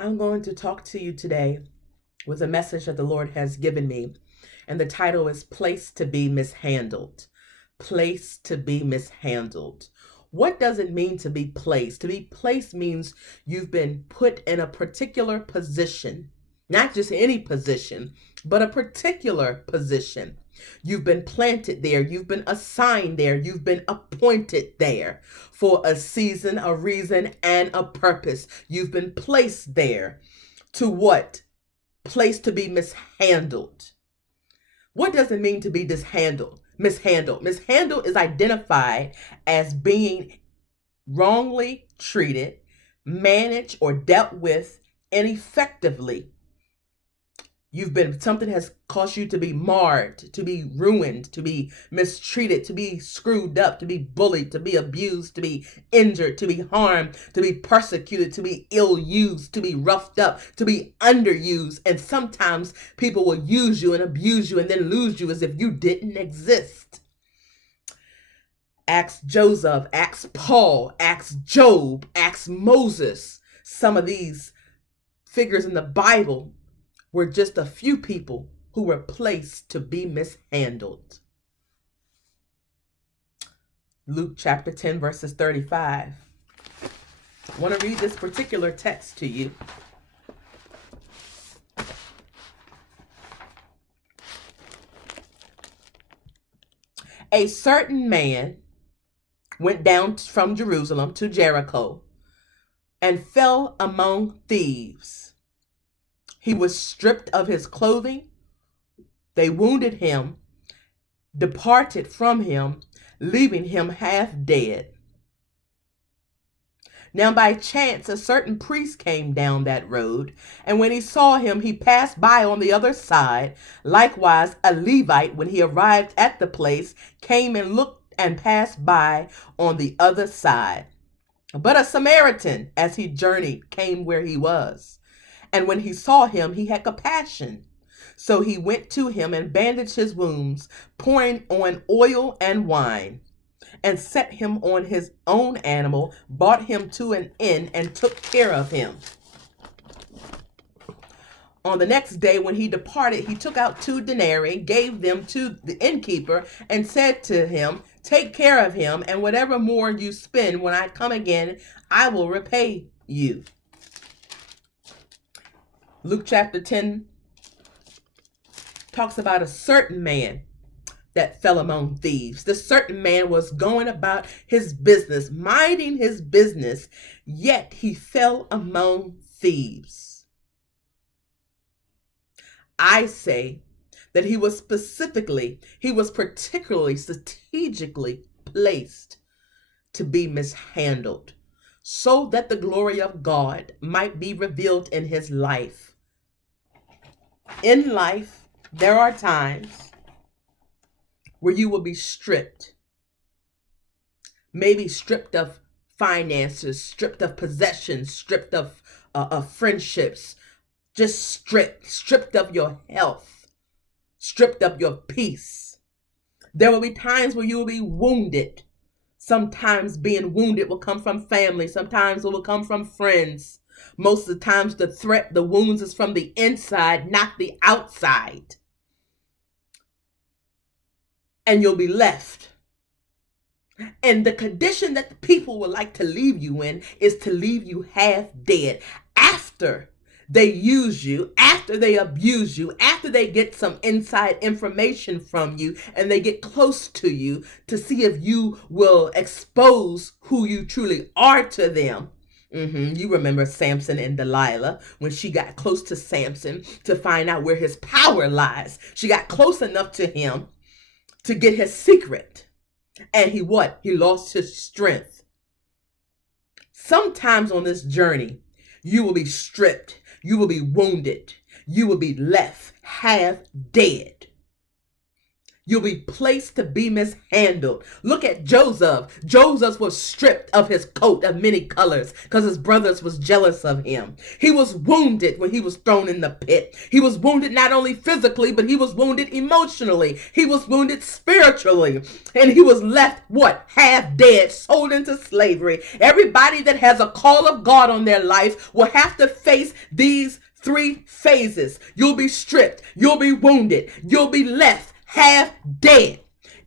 I'm going to talk to you today with a message that the Lord has given me, and the title is Place to be Mishandled. Place to be mishandled. What does it mean to be placed? To be placed means you've been put in a particular position, not just any position, but a particular position. You've been planted there. You've been assigned there. You've been appointed there for a season, a reason, and a purpose. You've been placed there to what? Placed to be mishandled. What does it mean to be mishandled? Mishandled. Mishandled is identified as being wrongly treated, managed, or dealt with ineffectively. Something has caused you to be marred, to be ruined, to be mistreated, to be screwed up, to be bullied, to be abused, to be injured, to be harmed, to be persecuted, to be ill-used, to be roughed up, to be underused. And sometimes people will use you and abuse you and then lose you as if you didn't exist. Ask Joseph, ask Paul, ask Job, ask Moses. Some of these figures in the Bible were just a few people who were placed to be mishandled. Luke chapter 10, verses 35. I want to read this particular text to you. A certain man went down from Jerusalem to Jericho and fell among thieves. He was stripped of his clothing. They wounded him, departed from him, leaving him half dead. Now by chance a certain priest came down that road, and when he saw him, he passed by on the other side. Likewise a Levite, when he arrived at the place, came and looked and passed by on the other side. But a Samaritan, as he journeyed, came where he was. And when he saw him, he had compassion. So he went to him and bandaged his wounds, pouring on oil and wine, and set him on his own animal, brought him to an inn, and took care of him. On the next day, when he departed, he took out 2 denarii, gave them to the innkeeper, and said to him, "Take care of him, and whatever more you spend when I come again, I will repay you." Luke chapter 10 talks about a certain man that fell among thieves. This certain man was going about his business, minding his business, yet he fell among thieves. I say that he was particularly strategically placed to be mishandled, so that the glory of God might be revealed in his life. In life, there are times where you will be stripped. Maybe stripped of finances, stripped of possessions, stripped of friendships, just stripped of your health, stripped of your peace. There will be times where you will be wounded. Sometimes being wounded will come from family. Sometimes it will come from friends. Most of the times the wounds is from the inside, not the outside. And you'll be left. And the condition that the people would like to leave you in is to leave you half dead. After they use you, after they abuse you, after they get some inside information from you and they get close to you to see if you will expose who you truly are to them. You remember Samson and Delilah when she got close to Samson to find out where his power lies. She got close enough to him to get his secret. And he lost his strength. Sometimes on this journey, you will be stripped. You will be wounded. You will be left half dead. You'll be placed to be mishandled. Look at Joseph. Joseph was stripped of his coat of many colors because his brothers was jealous of him. He was wounded when he was thrown in the pit. He was wounded not only physically, but he was wounded emotionally. He was wounded spiritually. And he was left, what? Half dead, sold into slavery. Everybody that has a call of God on their life will have to face these 3 phases. You'll be stripped. You'll be wounded. You'll be left half dead.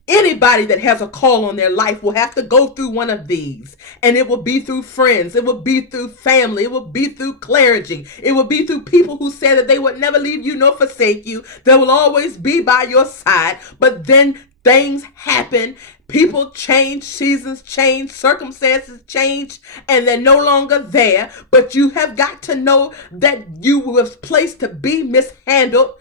Anybody that has a call on their life will have to go through one of these. And it will be through friends. It will be through family. It will be through clergy. It will be through people who say that they would never leave you nor forsake you. They will always be by your side. But then things happen. People change, seasons change, circumstances change, and they're no longer there. But you have got to know that you were placed to be mishandled.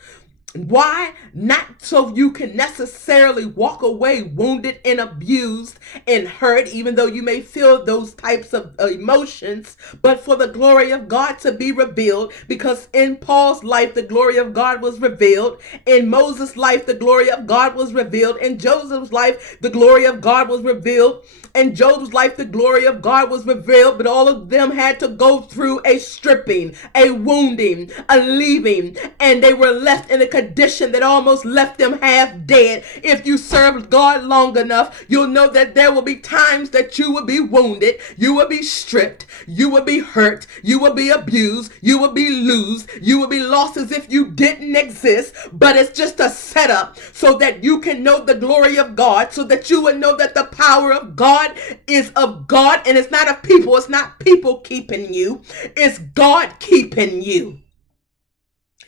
Why? Not so you can necessarily walk away wounded and abused and hurt, even though you may feel those types of emotions, but for the glory of God to be revealed. Because in Paul's life, the glory of God was revealed. In Moses' life, the glory of God was revealed. In Joseph's life, the glory of God was revealed. In Job's life, the glory of God was revealed, but all of them had to go through a stripping, a wounding, a leaving, and they were left in a condition that almost left them half dead. If you served God long enough, you'll know that there will be times that you will be wounded, you will be stripped, you will be hurt, you will be abused, you will be lost, you will be lost as if you didn't exist, but it's just a setup so that you can know the glory of God, so that you would know that the power of God is of God, and it's not of people. It's not people keeping you. It's God keeping you.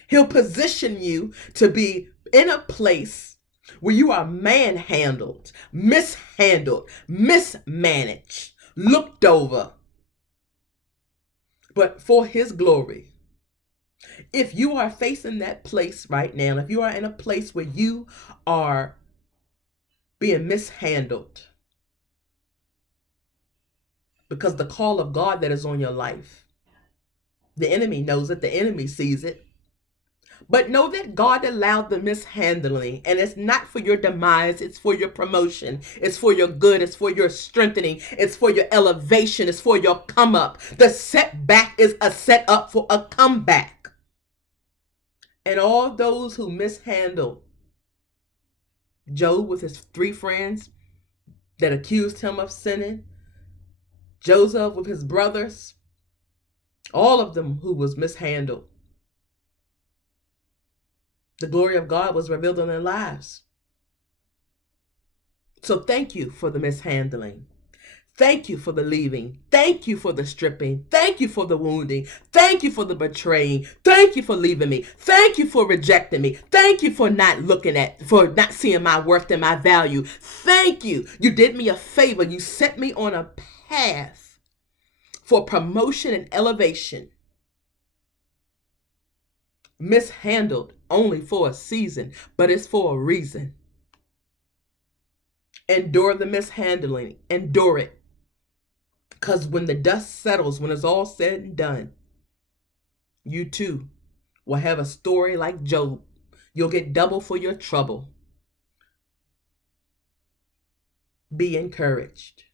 He'll position you to be in a place where you are manhandled, mishandled, mismanaged, looked over, but for his glory. If you are facing that place right now, if you are in a place where you are being mishandled, because the call of God that is on your life, the enemy knows it, the enemy sees it. But know that God allowed the mishandling, and it's not for your demise, it's for your promotion, it's for your good, it's for your strengthening, it's for your elevation, it's for your come up. The setback is a set up for a comeback. And all those who mishandled Job with his 3 friends that accused him of sinning, Joseph with his brothers, all of them who was mishandled, the glory of God was revealed in their lives. So thank you for the mishandling. Thank you for the leaving. Thank you for the stripping. Thank you for the wounding. Thank you for the betraying. Thank you for leaving me. Thank you for rejecting me. Thank you for for not seeing my worth and my value. Thank you. You did me a favor. You set me on a path for promotion and elevation. Mishandled only for a season, but it's for a reason. Endure the mishandling. Endure it. Because when the dust settles, when it's all said and done, you too will have a story like Job. You'll get double for your trouble. Be encouraged.